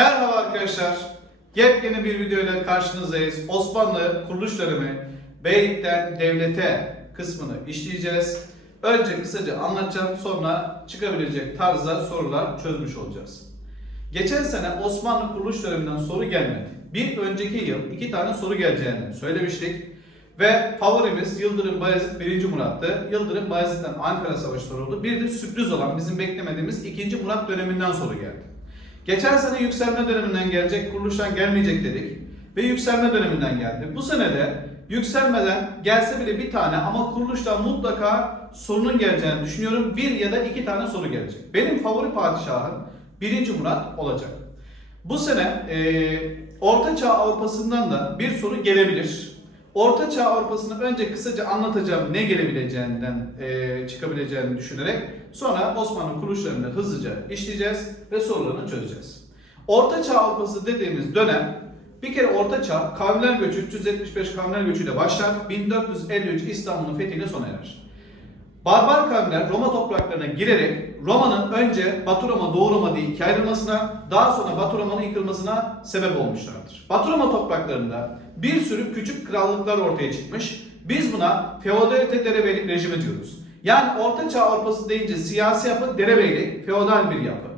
Merhaba arkadaşlar. Yepyeni bir video ile karşınızdayız. Osmanlı kuruluş dönemi beylikten devlete kısmını işleyeceğiz. Önce kısaca anlatacağım sonra çıkabilecek tarzda sorular çözmüş olacağız. Geçen sene Osmanlı kuruluş döneminden soru gelmedi. Bir önceki yıl iki tane soru geleceğini söylemiştik. Ve favorimiz Yıldırım Bayezid 1. Murat'tı. Yıldırım Bayezid'den Ankara Savaşı soruldu. Bir de sürpriz olan bizim beklemediğimiz 2. Murat döneminden soru geldi. Geçen sene yükselme döneminden gelecek, kuruluştan gelmeyecek dedik. Ve yükselme döneminden geldi. Bu sene de yükselmeden gelse bile bir tane ama kuruluştan mutlaka sorunun geleceğini düşünüyorum. Bir ya da iki tane soru gelecek. Benim favori padişahım 1. Murat olacak. Bu sene eee Orta Çağ Avrupa'sından da bir soru gelebilir. Orta Çağ Avrupa'sını önce kısaca anlatacağım ne gelebileceğinden eee, çıkabileceğini düşünerek sonra Osmanlı kuruluşlarını hızlıca işleyeceğiz ve sorularını çözeceğiz. Orta Çağ Avrupası dediğimiz dönem bir kere Orta Çağ kavimler göçü 375 kavimler göçüyle başlar. 1453 İstanbul'un fethiyle sona erer. Barbar kavimler Roma topraklarına girerek Roma'nın önce Batı Roma, Doğu Roma diye ikiye ayrılmasına, daha sonra Batı Roma'nın yıkılmasına sebep olmuşlardır. Batı Roma topraklarında bir sürü küçük krallıklar ortaya çıkmış. Biz buna feodalite derebeylik rejimi diyoruz. Yani Orta Çağ Avrupası deyince siyasi yapı derebeylik, feodal bir yapı.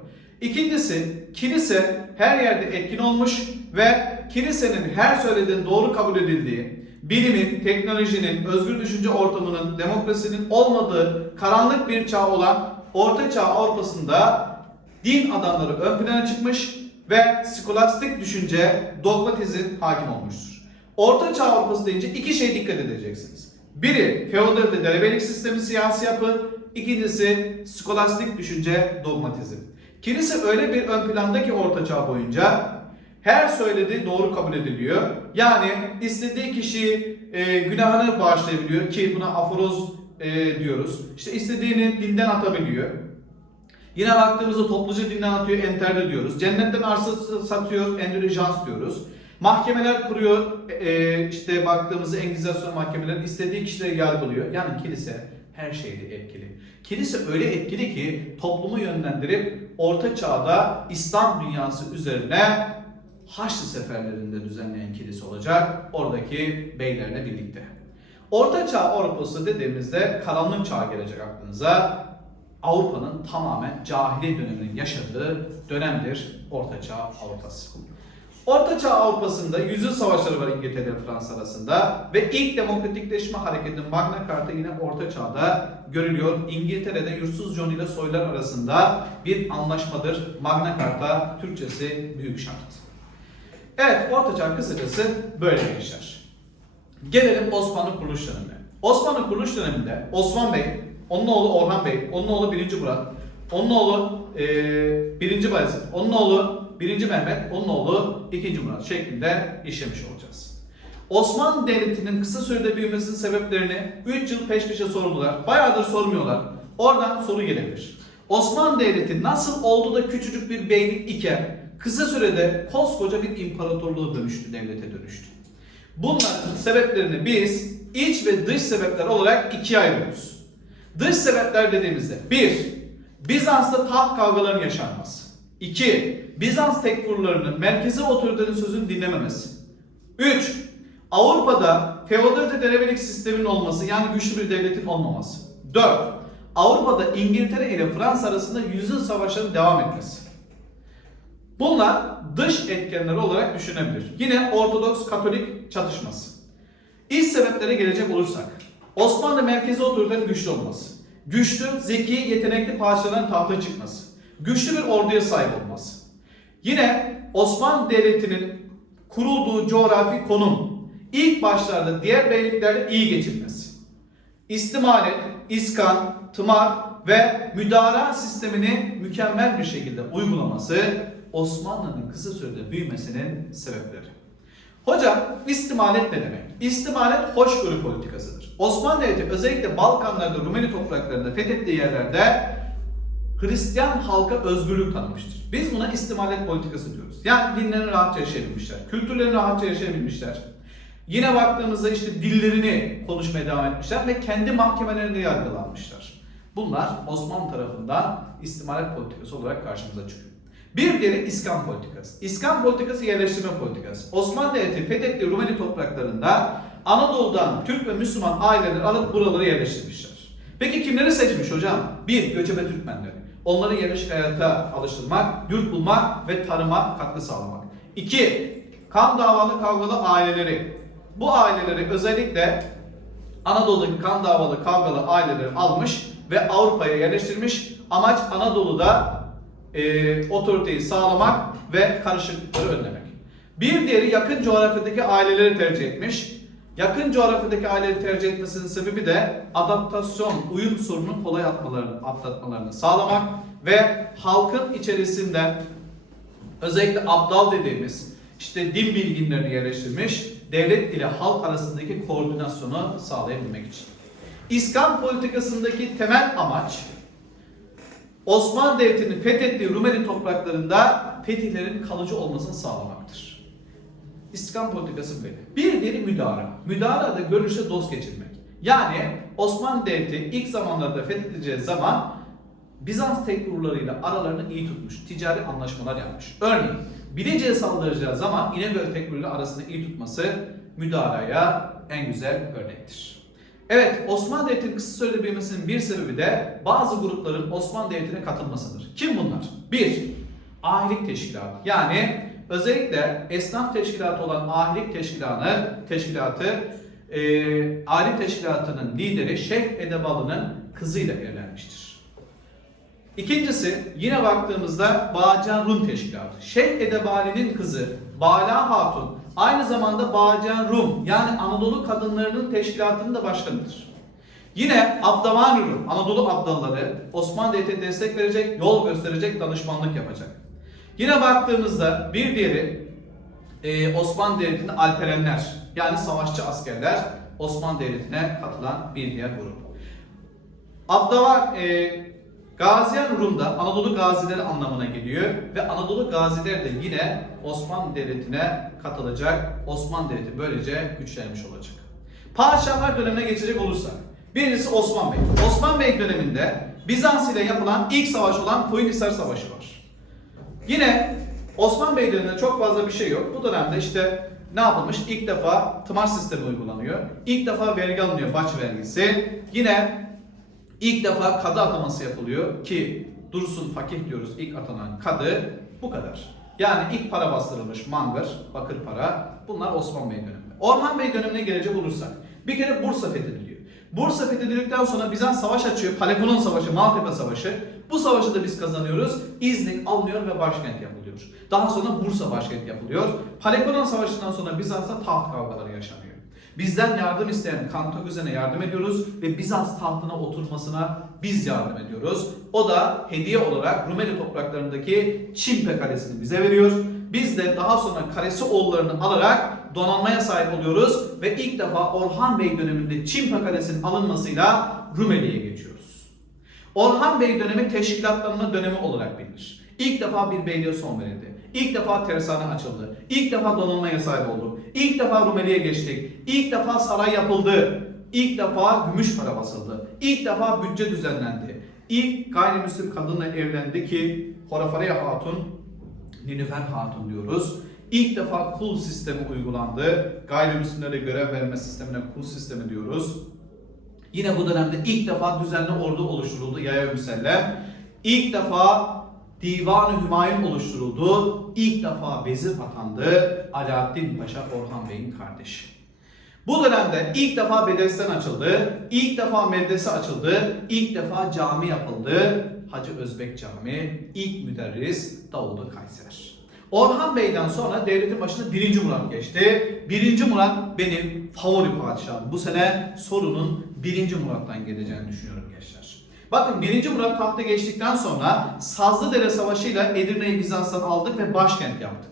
İkincisi kilise her yerde etkin olmuş ve kilisenin her söylediğin doğru kabul edildiği, bilimin, teknolojinin, özgür düşünce ortamının, demokrasinin olmadığı karanlık bir çağ olan Orta Çağ Avrupa'sında din adamları ön plana çıkmış ve skolastik düşünce, dogmatizm hakim olmuştur. Orta Çağ Avrupası deyince iki şey dikkat edeceksiniz. Biri feodalite derebeylik sistemi siyasi yapı, ikincisi skolastik düşünce, dogmatizm. Kilise öyle bir ön plandaki ki Orta Çağ boyunca her söylediği doğru kabul ediliyor. Yani istediği kişiyi e, günahını bağışlayabiliyor ki buna aforoz e, diyoruz. İşte istediğini dinden atabiliyor. Yine baktığımızda topluca dinden atıyor, enterde diyoruz. Cennetten arsa satıyor, endülijans diyoruz. Mahkemeler kuruyor, e, işte baktığımızda Engizasyon mahkemeleri istediği kişileri yargılıyor. Yani kilise her şeyde etkili. Kilise öyle etkili ki toplumu yönlendirip Orta Çağ'da İslam dünyası üzerine Haçlı seferlerinde düzenleyen kilise olacak. Oradaki beylerle birlikte. Orta Çağ Avrupası dediğimizde karanlık çağ gelecek aklınıza. Avrupa'nın tamamen cahiliye döneminin yaşadığı dönemdir Orta Çağ Avrupası. Orta Çağ Avrupa'sında yüzyıl savaşları var İngiltere ile Fransa arasında ve ilk demokratikleşme hareketi Magna Carta yine Orta Çağ'da görülüyor. İngiltere'de yurtsuz John ile soylar arasında bir anlaşmadır. Magna Carta Türkçesi büyük şart. Evet Orta Çağ kısacası böyle geçer. Gelelim Osmanlı kuruluş dönemine. Osmanlı kuruluş döneminde Osman Bey, onun oğlu Orhan Bey, onun oğlu 1. Murat, onun oğlu e, 1. Bayezid, onun oğlu 1. Mehmet, onun oğlu 2. Murat şeklinde işlemiş olacağız. Osmanlı Devleti'nin kısa sürede büyümesinin sebeplerini 3 yıl peş peşe sordular. Bayağıdır sormuyorlar. Oradan soru gelebilir. Osmanlı Devleti nasıl oldu da küçücük bir beylik iken kısa sürede koskoca bir imparatorluğa dönüştü, devlete dönüştü. Bunların sebeplerini biz iç ve dış sebepler olarak ikiye ayırıyoruz. Dış sebepler dediğimizde bir, Bizans'ta taht kavgalarının yaşanması. 2. Bizans tekfurlarının merkezi otoritenin sözünü dinlememesi. 3. Avrupa'da feodalite derebelik sistemin olması yani güçlü bir devletin olmaması. 4. Avrupa'da İngiltere ile Fransa arasında yüzyıl savaşlarının devam etmesi. Bunlar dış etkenler olarak düşünebilir. Yine Ortodoks Katolik çatışması. İç sebeplere gelecek olursak Osmanlı merkezi otoritenin güçlü olması. Güçlü, zeki, yetenekli padişahların tahta çıkması. Güçlü bir orduya sahip olması. Yine Osmanlı Devleti'nin kurulduğu coğrafi konum ilk başlarda diğer beyliklerle iyi geçinmesi. İstimalet, iskan, tımar ve müdara sistemini mükemmel bir şekilde uygulaması Osmanlı'nın kısa sürede büyümesinin sebepleri. Hocam istimalet ne demek? İstimalet hoşgörü politikasıdır. Osmanlı Devleti özellikle Balkanlarda, Rumeli topraklarında fethettiği yerlerde Hristiyan halka özgürlük tanımıştır. Biz buna istimalet politikası diyoruz. Yani dinlerini rahatça yaşayabilmişler, kültürlerini rahatça yaşayabilmişler. Yine baktığımızda işte dillerini konuşmaya devam etmişler ve kendi mahkemelerinde yargılanmışlar. Bunlar Osmanlı tarafından istimalet politikası olarak karşımıza çıkıyor. Bir diğeri İskan politikası. İskan politikası yerleştirme politikası. Osmanlı Devleti fethettiği Rumeli topraklarında Anadolu'dan Türk ve Müslüman aileleri alıp buralara yerleştirmişler. Peki kimleri seçmiş hocam? Bir, göçebe Türkmenleri. Onları yerleşik hayata alıştırmak, yurt bulmak ve tarıma katkı sağlamak. İki, kan davalı kavgalı aileleri. Bu aileleri özellikle Anadolu'daki kan davalı kavgalı aileleri almış ve Avrupa'ya yerleştirmiş. Amaç Anadolu'da e, otoriteyi sağlamak ve karışıklıkları önlemek. Bir diğeri yakın coğrafyadaki aileleri tercih etmiş. Yakın coğrafyadaki aileleri tercih etmesinin sebebi de adaptasyon, uyum sorununu kolay atmalarını, atlatmalarını sağlamak ve halkın içerisinde özellikle abdal dediğimiz işte din bilginlerini yerleştirmiş, devlet ile halk arasındaki koordinasyonu sağlayabilmek için. İskan politikasındaki temel amaç Osmanlı Devleti'nin fethettiği Rumeli topraklarında fetihlerin kalıcı olmasını sağlamaktır. İskan politikası böyle. Bir diğeri müdara. Müdara da görünüşte dost geçirmek. Yani Osmanlı Devleti ilk zamanlarda fethedileceği zaman Bizans tekrarlarıyla aralarını iyi tutmuş, ticari anlaşmalar yapmış. Örneğin Bilecik'e saldıracağı zaman İnegöl tekrarıyla arasını iyi tutması müdaraya en güzel örnektir. Evet, Osmanlı Devleti'nin kısa sürede büyümesinin bir sebebi de bazı grupların Osmanlı Devleti'ne katılmasıdır. Kim bunlar? Bir, ahilik teşkilatı. Yani özellikle esnaf teşkilatı olan ahilik teşkilatı, teşkilatı e, ahilik teşkilatının lideri Şeyh Edebalı'nın kızıyla evlenmiştir. İkincisi yine baktığımızda Bağcan Rum Teşkilatı. Şeyh Edebali'nin kızı Bala Hatun aynı zamanda Bağcan Rum yani Anadolu kadınlarının teşkilatının da başkanıdır. Yine Abdavan Rum, Anadolu Abdalları Osmanlı Devleti'ne destek verecek, yol gösterecek, danışmanlık yapacak. Yine baktığımızda bir diğeri e, Osmanlı Devleti'nin alperenler yani savaşçı askerler Osmanlı Devleti'ne katılan bir diğer grup. Abdava e, Gaziyan Rum'da Anadolu gazileri anlamına geliyor ve Anadolu gaziler de yine Osmanlı Devleti'ne katılacak. Osmanlı Devleti böylece güçlenmiş olacak. Padişahlar dönemine geçecek olursak birincisi Osman Bey. Osman Bey döneminde Bizans ile yapılan ilk savaş olan Koyunhisar Savaşı var. Yine Osman Bey döneminde çok fazla bir şey yok. Bu dönemde işte ne yapılmış? İlk defa tımar sistemi uygulanıyor. İlk defa vergi alınıyor, baş vergisi. Yine ilk defa kadı ataması yapılıyor ki Dursun Fakih diyoruz ilk atanan kadı bu kadar. Yani ilk para bastırılmış mangır, bakır para. Bunlar Osman Bey döneminde. Orhan Bey dönemine gelecek olursak bir kere Bursa fethediliyor. Bursa fethedildikten sonra Bizans savaş açıyor. Palekonon Savaşı, Maltepe Savaşı. Bu savaşı da biz kazanıyoruz. İznik alınıyor ve başkent yapılıyor. Daha sonra Bursa başkent yapılıyor. Palekonon Savaşı'ndan sonra Bizans'ta taht kavgaları yaşanıyor. Bizden yardım isteyen Kantaküzen'e yardım ediyoruz ve Bizans tahtına oturmasına biz yardım ediyoruz. O da hediye olarak Rumeli topraklarındaki Çimpe Kalesi'ni bize veriyor. Biz de daha sonra Kalesi oğullarını alarak donanmaya sahip oluyoruz ve ilk defa Orhan Bey döneminde Çimpe Kalesi'nin alınmasıyla Rumeli'ye geçiyoruz. Orhan Bey dönemi teşkilatlanma dönemi olarak bilinir. İlk defa bir beyliğe son verildi. İlk defa tersane açıldı. İlk defa donanmaya sahip olduk. İlk defa Rumeli'ye geçtik. İlk defa saray yapıldı. İlk defa gümüş para basıldı. İlk defa bütçe düzenlendi. İlk gayrimüslim kadınla evlendi ki Horafariye Hatun, Nilüfer Hatun diyoruz. İlk defa kul sistemi uygulandı. Gayrimüslimlere görev verme sistemine kul sistemi diyoruz. Yine bu dönemde ilk defa düzenli ordu oluşturuldu yaya müsellem. İlk defa Divan-ı Hümayun oluşturuldu. İlk defa vezir atandı Alaaddin Paşa Orhan Bey'in kardeşi. Bu dönemde ilk defa bedesten açıldı, ilk defa medrese açıldı, ilk defa cami yapıldı. Hacı Özbek Camii, ilk müderris Davud Kayser. Orhan Bey'den sonra devletin başına 1. Murat geçti. 1. Murat benim favori padişahım. Bu sene sorunun 1. Murat'tan geleceğini düşünüyorum gençler. Bakın 1. Murat tahta geçtikten sonra Sazlıdere Savaşı ile Edirne'yi Bizans'tan aldık ve başkent yaptık.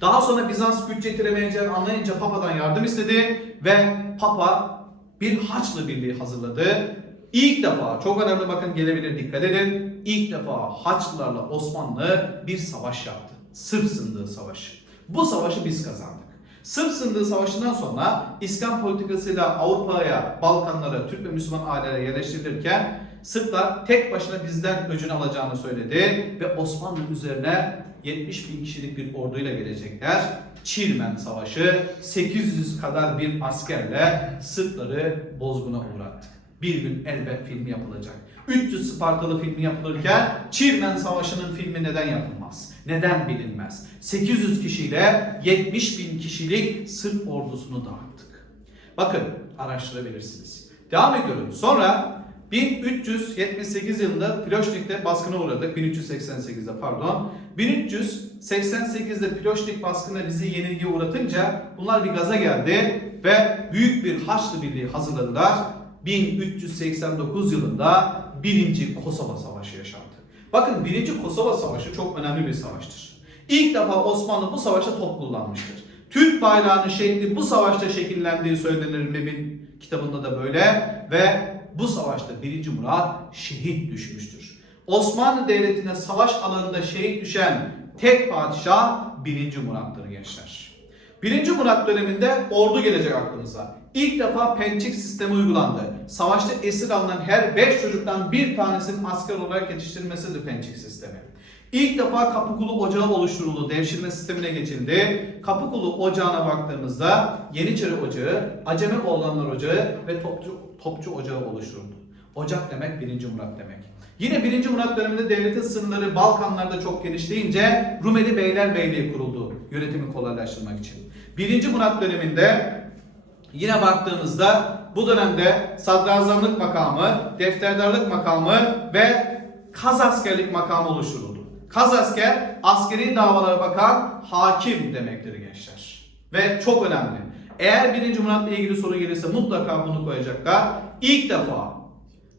Daha sonra Bizans bütçe yetiremeyeceğini anlayınca Papa'dan yardım istedi ve Papa bir Haçlı Birliği hazırladı. İlk defa, çok önemli bakın gelebilir dikkat edin, ilk defa Haçlılarla Osmanlı bir savaş yaptı. Sırp Sındığı Savaşı. Bu savaşı biz kazandık. Sırp Sındığı Savaşı'ndan sonra İskan politikasıyla Avrupa'ya, Balkanlara, Türk ve Müslüman ailelere yerleştirilirken Sırplar tek başına bizden öcünü alacağını söyledi ve Osmanlı üzerine 70 bin kişilik bir orduyla gelecekler. Çirmen Savaşı 800 kadar bir askerle Sırpları bozguna uğrattık. Bir gün elbet filmi yapılacak. 300 Spartalı filmi yapılırken Çirmen Savaşı'nın filmi neden yapılmaz? Neden bilinmez? 800 kişiyle 70 bin kişilik Sırp ordusunu dağıttık. Bakın araştırabilirsiniz. Devam ediyorum. Sonra 1378 yılında Ploşnik'te baskına uğradık. 1388'de pardon. 1388'de Ploşnik baskına bizi yenilgiye uğratınca bunlar bir gaza geldi ve büyük bir Haçlı Birliği hazırladılar. 1389 yılında 1. Kosova Savaşı yaşandı. Bakın 1. Kosova Savaşı çok önemli bir savaştır. İlk defa Osmanlı bu savaşta top kullanmıştır. Türk bayrağının şekli bu savaşta şekillendiği söylenir Mebin kitabında da böyle ve bu savaşta 1. Murat şehit düşmüştür. Osmanlı Devleti'ne savaş alanında şehit düşen tek padişah 1. Murat'tır gençler. 1. Murat döneminde ordu gelecek aklınıza. İlk defa pençik sistemi uygulandı. Savaşta esir alınan her 5 çocuktan bir tanesinin asker olarak yetiştirilmesidir pençik sistemi. İlk defa Kapıkulu Ocağı oluşturuldu. Devşirme sistemine geçildi. Kapıkulu Ocağı'na baktığımızda Yeniçeri Ocağı, Acemi Oğlanlar Ocağı ve Topçu, Topçu Ocağı oluşturuldu. Ocak demek 1. Murat demek. Yine 1. Murat döneminde devletin sınırları Balkanlarda çok genişleyince Rumeli Beylerbeyliği kuruldu yönetimi kolaylaştırmak için. 1. Murat döneminde yine baktığımızda bu dönemde sadrazamlık makamı, defterdarlık makamı ve kaz askerlik makamı oluşturuldu. Kaz asker askeri davalara bakan hakim demektir gençler. Ve çok önemli. Eğer 1. Murat'la ilgili soru gelirse mutlaka bunu koyacaklar. İlk defa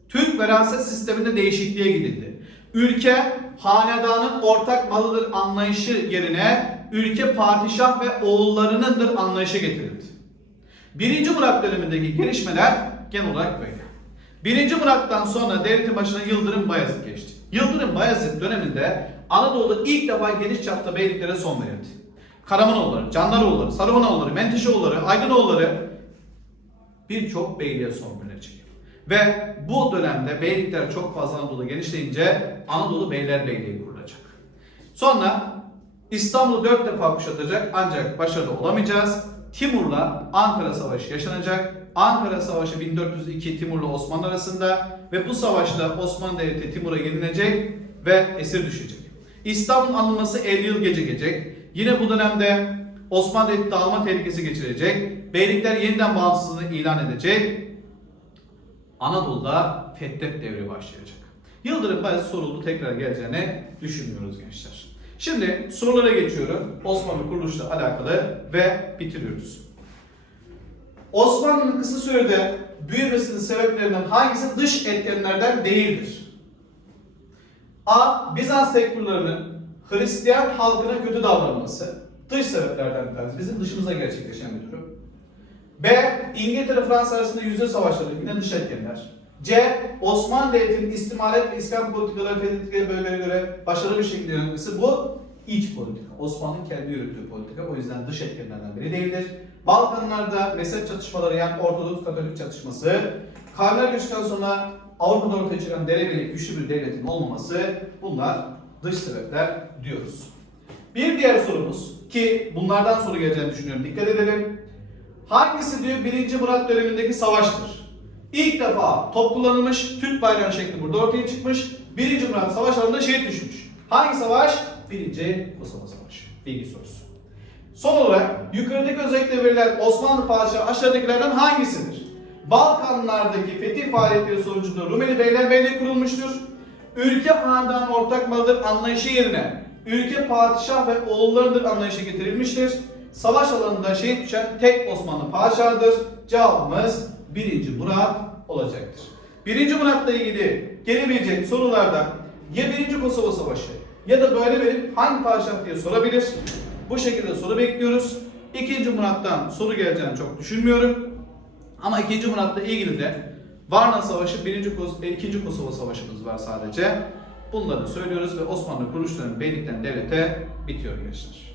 Türk veraset sisteminde değişikliğe gidildi. Ülke hanedanın ortak malıdır anlayışı yerine ülke padişah ve oğullarınındır anlayışı getirildi. 1. Murat dönemindeki gelişmeler genel olarak böyle. 1. Murat'tan sonra devletin başına Yıldırım Bayezid geçti. Yıldırım Bayezid döneminde Anadolu'da ilk defa geniş çapta beyliklere son verildi. Karamanoğulları, Candaroğulları, Saruhanoğulları, Menteşeoğulları, Aydınoğulları birçok beyliğe son verilecek. Ve bu dönemde beylikler çok fazla Anadolu'da genişleyince Anadolu Beylerbeyliği kurulacak. Sonra İstanbul'u dört defa kuşatacak ancak başarılı olamayacağız. Timur'la Ankara Savaşı yaşanacak. Ankara Savaşı 1402 Timur'la Osmanlı arasında ve bu savaşta Osmanlı Devleti Timur'a yenilecek ve esir düşecek. İstanbul'un alınması 50 yıl gecikecek. Yine bu dönemde Osmanlı Devleti dağılma tehlikesi geçirecek. Beylikler yeniden bağımsızlığını ilan edecek. Anadolu'da Fethet devri başlayacak. Yıldırım Bayezid soruldu tekrar geleceğini düşünmüyoruz gençler. Şimdi sorulara geçiyorum. Osmanlı kuruluşla alakalı ve bitiriyoruz. Osmanlı'nın kısa sürede büyümesinin sebeplerinden hangisi dış etkenlerden değildir? A. Bizans tekfurlarının Hristiyan halkına kötü davranması dış sebeplerden bir tanesi. Bizim dışımıza gerçekleşen bir durum. B. İngiltere Fransa arasında yüzde savaşları yine dış etkenler. C. Osmanlı Devleti'nin istimalet ve iskan politikaları fethedildikleri bölgelere göre başarılı bir şekilde yönetmesi bu iç politika. Osmanlı'nın kendi yürüttüğü politika. O yüzden dış etkenlerden biri değildir. Balkanlarda mezhep çatışmaları yani Ortodoks Katolik çatışması, Karlar Göç'ten sonra Avrupa'da ortaya çıkan derebeylik güçlü bir devletin olmaması bunlar dış sebepler diyoruz. Bir diğer sorumuz ki bunlardan soru geleceğini düşünüyorum. Dikkat edelim. Hangisi diyor 1. Murat dönemindeki savaştır? İlk defa top kullanılmış, Türk bayrağı şekli burada ortaya çıkmış. 1. Murat savaşlarında şehit düşmüş. Hangi savaş? 1. Kosova Savaşı. Bilgi sorusu. Son olarak yukarıdaki özellikle verilen Osmanlı padişahı aşağıdakilerden hangisidir? Balkanlardaki fetih faaliyetleri sonucunda Rumeli Beylerbeyliği kurulmuştur. Ülke hanedan ortak malıdır anlayışı yerine ülke padişah ve oğullarıdır anlayışı getirilmiştir. Savaş alanında şehit düşen tek Osmanlı padişahıdır. Cevabımız 1. Murat olacaktır. 1. Murat'la ilgili gelebilecek sorularda ya 1. Kosova Savaşı ya da böyle verip hangi padişah diye sorabilir. Bu şekilde soru bekliyoruz. 2. Murat'tan soru geleceğini çok düşünmüyorum. Ama 2. Murat'la ilgili de Varna Savaşı, 1. Kos 2. Kosova Savaşımız var sadece. Bunları söylüyoruz ve Osmanlı kuruluş dönemi beylikten devlete bitiyor gençler.